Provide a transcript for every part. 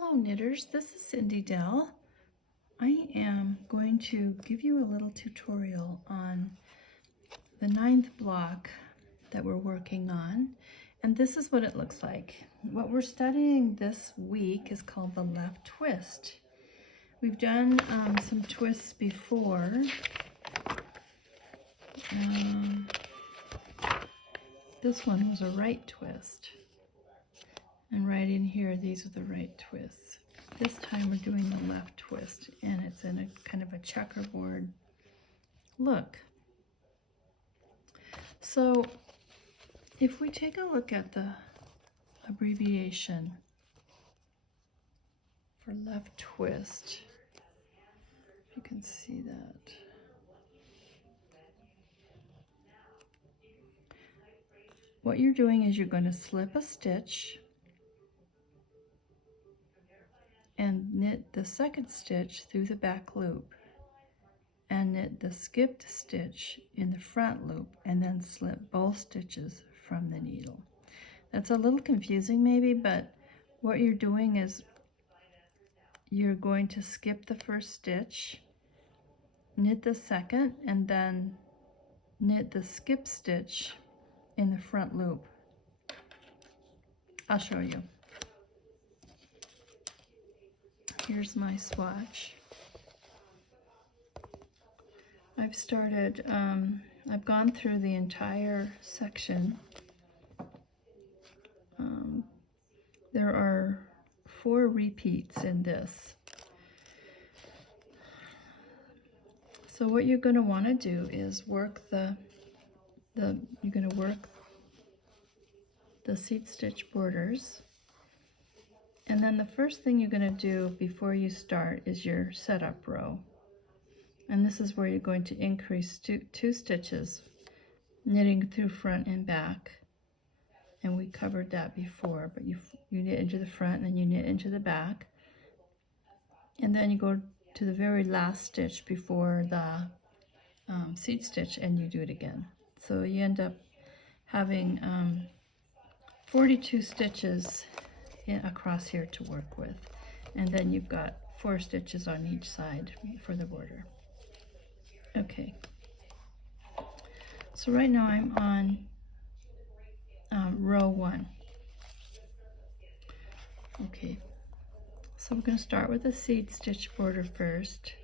Hello knitters, this is Cindy Dell. I am going to give you a little tutorial on the 9th block that we're working on, and this is what it looks like. What we're studying this week is called the left twist. We've done some twists before. This one was a right twist, and right in here these are the right twists. This time we're doing the left twist, and it's in a kind of a checkerboard look. So if we take a look at the abbreviation for left twist, if you can see that. What you're doing is you're going to slip a stitch and knit the second stitch through the back loop, and knit the skipped stitch in the front loop, and then slip both stitches from the needle. That's a little confusing maybe, but what you're doing is you're going to skip the first stitch, knit the second, and then knit the skip stitch in the front loop. I'll show you. Here's my swatch. I've started, I've gone through the entire section. There are 4 repeats in this. So what you're going to want to do is work you're going to work the seat stitch borders, and then the first thing you're going to do before you start is your setup row, and this is where you're going to increase two stitches, knitting through front and back, and we covered that before, but you knit into the front and then you knit into the back, and then you go to the very last stitch before the seat stitch and you do it again. So you end up having 42 stitches across here to work with, and then you've got 4 stitches on each side for the border. Okay, so right now I'm on row 1. Okay, so we're going to start with the seed stitch border first.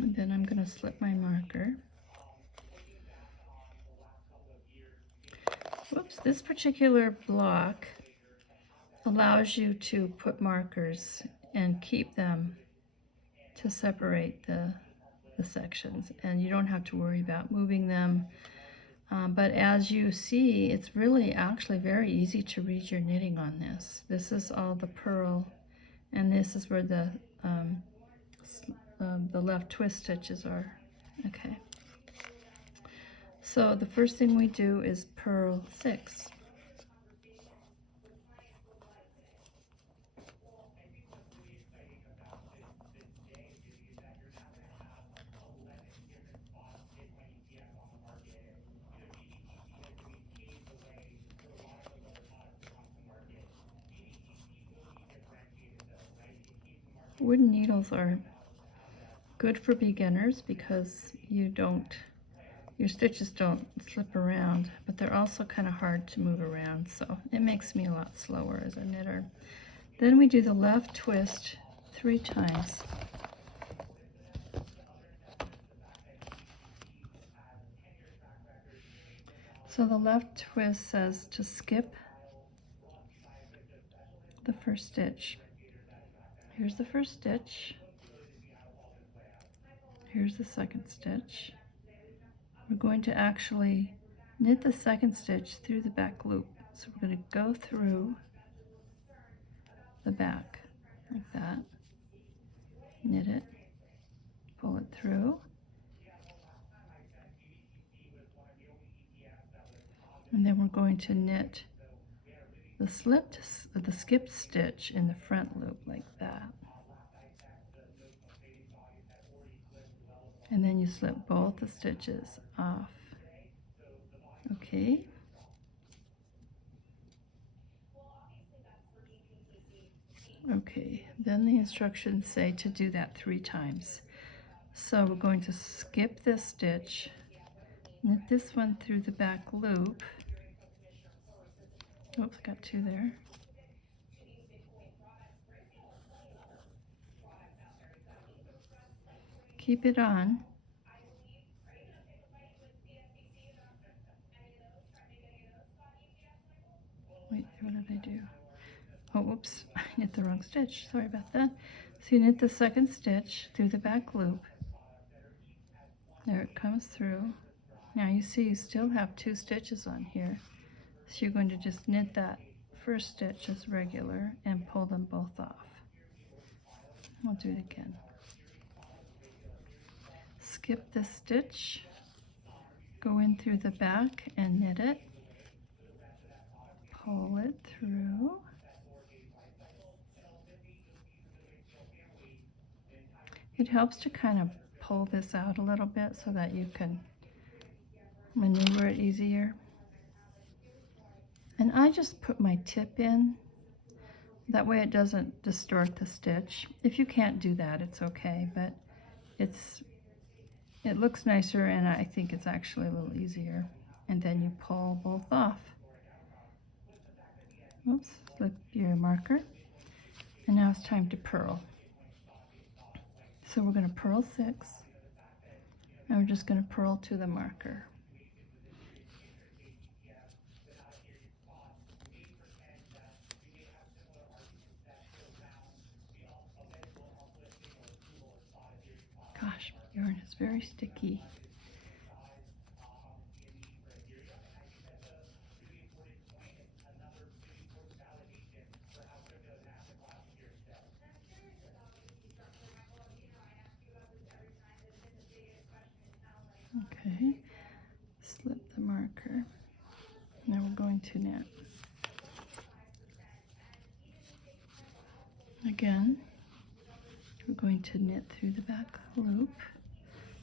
And then I'm going to slip my marker. Whoops, this particular block allows you to put markers and keep them to separate the sections, and you don't have to worry about moving them. But as you see, it's really actually very easy to read your knitting on this. This is all the purl, and this is where the left twist stitches are. Okay. So the first thing we do is purl 6. Wooden needles are good for beginners because your stitches don't slip around, but they're also kind of hard to move around, so it makes me a lot slower as a knitter. Then we do the left twist 3 times. So the left twist says to skip the first stitch. Here's the first stitch. Here's the second stitch. We're going to actually knit the second stitch through the back loop. So we're going to go through the back like that, knit it, pull it through, And then we're going to knit the skipped stitch in the front loop like that. And then you slip both the stitches off. Okay. Okay, then the instructions say to do that 3 times. So we're going to skip this stitch, knit this one through the back loop. Oops, got 2 there. Keep it on. Wait, what did I do? Oh, whoops, I knit the wrong stitch. Sorry about that. So you knit the second stitch through the back loop. There it comes through. Now you see you still have 2 stitches on here. So you're going to just knit that first stitch as regular and pull them both off. We'll do it again. Skip this stitch, go in through the back and knit it, pull it through, it helps to kind of pull this out a little bit so that you can maneuver it easier. And I just put my tip in, that way it doesn't distort the stitch. If you can't do that, it's okay, but it looks nicer and I think it's actually a little easier. And then you pull both off. Oops, slip your marker. And now it's time to purl. So we're going to purl 6, and we're just going to purl to the marker. Gosh, yarn is very sticky. Okay, slip the marker. Now we're going to knit. Again, we're going to knit through the back loop.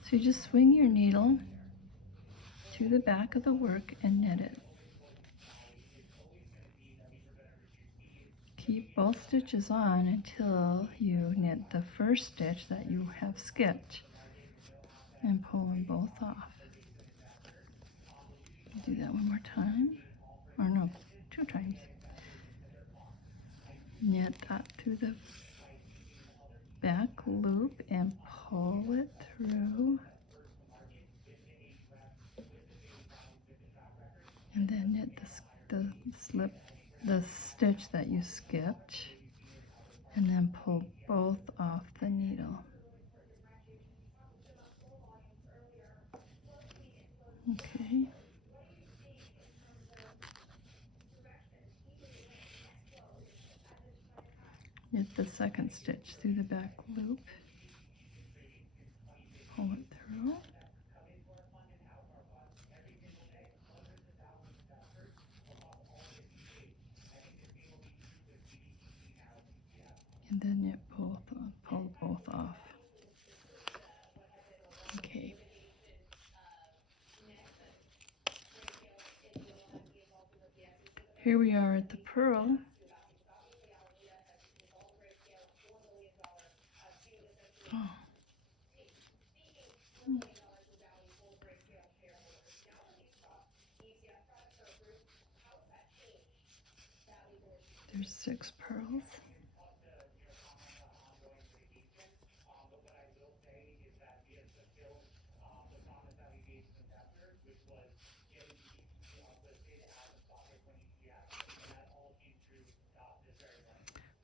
So you just swing your needle to the back of the work and knit it. Keep both stitches on until you knit the first stitch that you have skipped and pull them both off. Do that one more time, or no, 2 times. Knit that through the back loop and pull it through, and then knit the stitch that you skipped, and then pull both off the needle. Okay. Knit the second stitch through the back loop, pull it through, and then knit pull both off. Okay. Here we are at the purl. Oh. There's 6 pearls.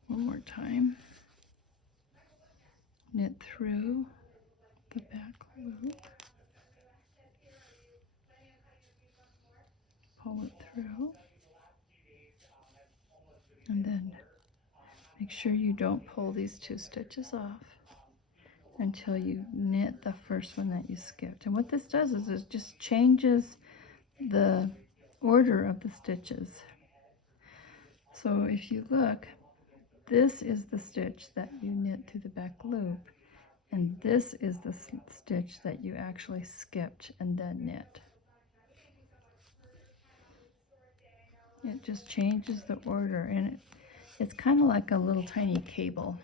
One more time. Knit through the back loop. Pull it through. And then make sure you don't pull these 2 stitches off until you knit the first one that you skipped. And what this does is it just changes the order of the stitches. So if you look, this is the stitch that you knit through the back loop, and this is the stitch that you actually skipped and then knit. It just changes the order, and it's kind of like a little tiny cable.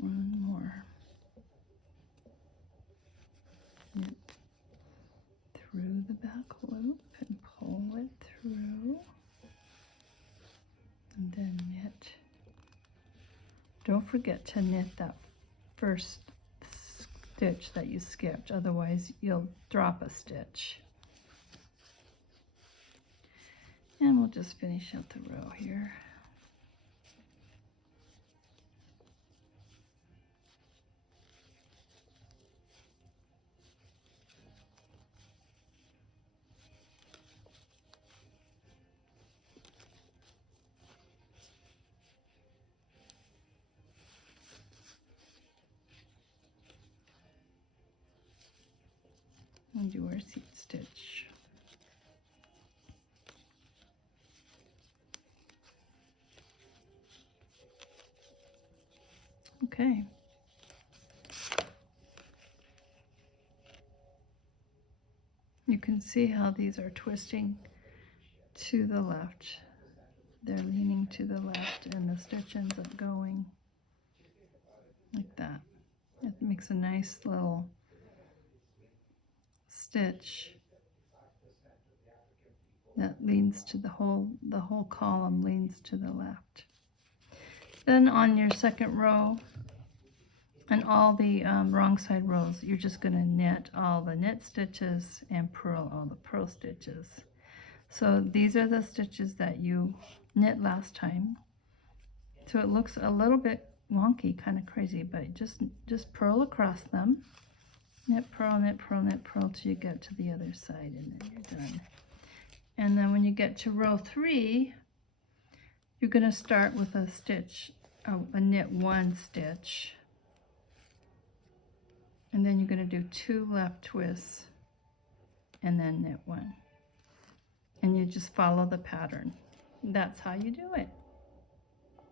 One more. Knit through the back loop and pull it through, and then knit. Don't forget to knit that first stitch that you skipped, otherwise you'll drop a stitch. And we'll just finish out the row here. And do our seat stitch. Okay. You can see how these are twisting to the left. They're leaning to the left, and the stitch ends up going like that. It makes a nice little stitch that leans to the whole column leans to the left. Then on your second row and all the wrong side rows, you're just going to knit all the knit stitches and purl all the purl stitches. So these are the stitches that you knit last time. So it looks a little bit wonky, kind of crazy, but just purl across them. Knit, purl, knit, purl, knit, purl till you get to the other side, and then you're done. And then when you get to row 3, you're going to start with a stitch, a knit 1 stitch, and then you're going to do 2 left twists and then knit 1, and you just follow the pattern. That's how you do it.